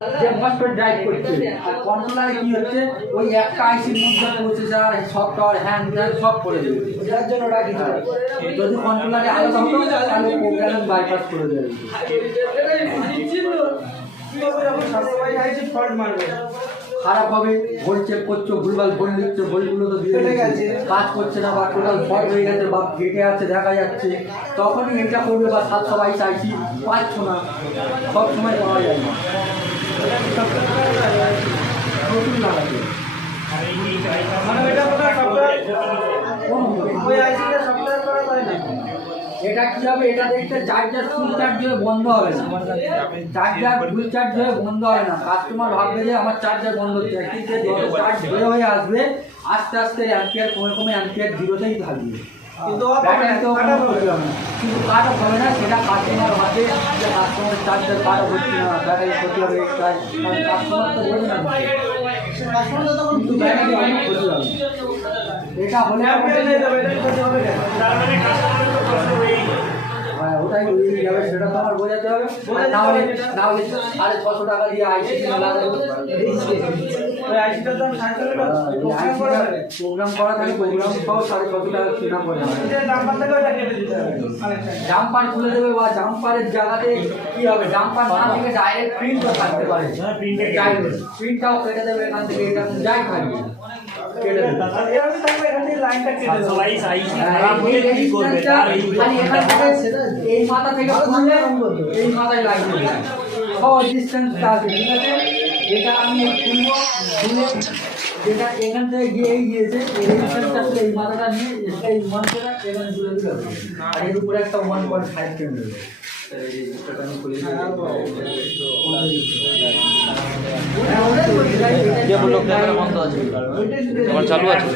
যে মস্ত ড্রাইভ করছে আর কন্ট্রোলারে কি হচ্ছে ওই একটা আইসির মধ্যে প্রসেসর সফটওয়্যার হ্যান্ড সব করে দেবে। যার জন্য যদি কন্ট্রোলারে আলাদা হতো তাহলে প্রোগ্রামিং বাইপাস করে দেবে। খারাপ হবে, ভোল্ট চেক করছো, ভুলভাল ভোল্ট দিচ্ছে, ভোল্টগুলো তো দিয়ে গেছে, কাজ করছে না বা টোটাল ফল্ট হয়ে গেছে বা গেটে আছে দেখা যাচ্ছে, তখনই এটা করবে। বা 722 আইসি পাচ্ছ না, সব সময় পাওয়া যায় না, নতুন লাগাতে। এটা কি হবে, এটা দেখতে চার্জার ফুল চার্জ হয়ে বন্ধ হবে না, চার্জার ফুল চার্জ হয়ে বন্ধ হবে না। কাস্টমার ভাববে যে আমার চার্জার বন্ধ হচ্ছে, কিন্তু যত চার্জ হয়ে আসবে আস্তে আস্তে অ্যাম্পিয়ার কমে কমে অ্যাম্পিয়ার জিরোতেই থাকবে। কিন্তু কাট অফ হবে না, সেটা কাস্টমার ভাবে যে কাস্টমার চার্জার কাট অফ হচ্ছে না, ব্যাটারি ক্ষতি হবে, কারণ কাস্টমার তো বলবে না, কিন্তু ব্যাটারি অনেক ক্ষতি হবে। এটা হলে হ্যাঁ ওটাই যাবে, সেটা তো আমার বোঝাতে হবে। না হলে 650 টাকা দিয়ে আইসি প্রোগ্রাম করা থাকে, প্রোগ্রাম সহ 650 টাকা কেনা পড়ে। জাম্পার খুলে দেবে বা জাম্পারের জায়গাতে কি হবে, জাম্পার না থেকে ডাইরেক্ট প্রিন্টও থাকতে পারে, প্রিন্টটাও কেটে দেবে এখান থেকে, এটা যাই থাকবে এই মাথা থেকে এই মাথায় লাগবে ডিস্টেন্সটা আছে, ঠিক আছে। এটা আমি খুলবো, খুলে যেটা এখান থেকে গিয়ে গিয়েছে এই ডিস্টেন্সটা, এই মাথাটা নিয়ে এই মাথাটা এখানে জুড়ে দিতে হবে, আর এর উপরে একটা 1.5 টেন দেবে। চালু আছে।